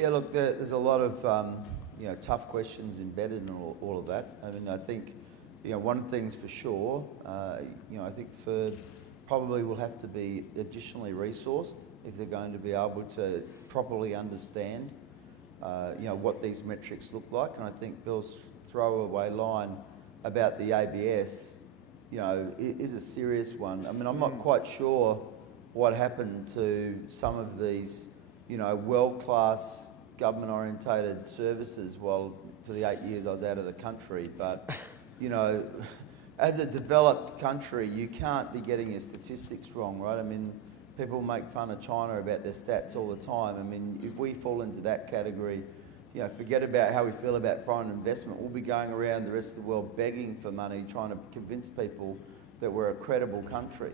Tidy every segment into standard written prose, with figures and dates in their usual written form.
Yeah, look, there's a lot of tough questions embedded in all of that. I mean, I think one thing's for sure. I think FIRB probably will have to be additionally resourced if they're going to be able to properly understand what these metrics look like. And I think Bill's throwaway line about the ABS, is a serious one. I mean, I'm not quite sure what happened to some of these, world-class government-orientated services for the 8 years I was out of the country. But, as a developed country, you can't be getting your statistics wrong, right? I mean, people make fun of China about their stats all the time. I mean, if we fall into that category, forget about how we feel about foreign investment. We'll be going around the rest of the world begging for money, trying to convince people that we're a credible country.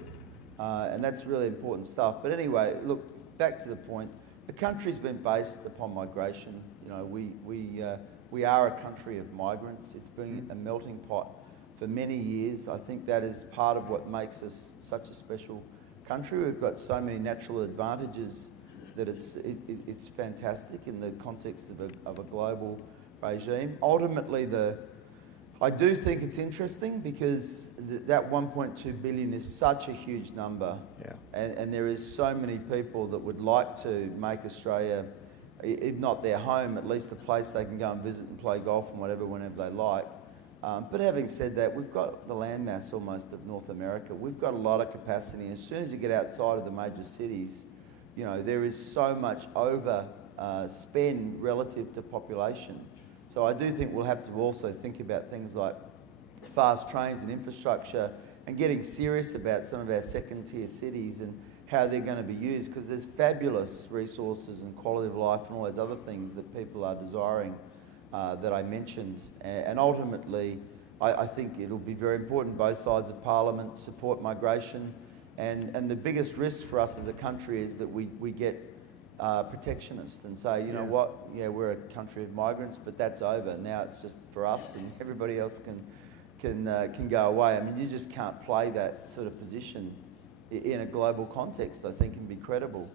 And that's really important stuff. But anyway, look, back to the point. The country's been based upon migration. We are a country of migrants. It's been a melting pot for many years. I think that is part of what makes us such a special country. We've got so many natural advantages that it's fantastic in the context of a global regime. Ultimately, I do think it's interesting because that 1.2 billion is such a huge number, and there is so many people that would like to make Australia, if not their home, at least a place they can go and visit and play golf and whatever whenever they like. But having said that, we've got the landmass almost of North America. We've got a lot of capacity. As soon as you get outside of the major cities, there is so much spend relative to population. So I do think we'll have to also think about things like fast trains and infrastructure and getting serious about some of our second-tier cities and how they're going to be used, because there's fabulous resources and quality of life and all those other things that people are desiring that I mentioned. And ultimately, I think it'll be very important both sides of Parliament support migration. And the biggest risk for us as a country is that we get protectionist and say, we're a country of migrants, but that's over. Now it's just for us, and everybody else can go away. I mean, you just can't play that sort of position in a global context, I think, and be credible.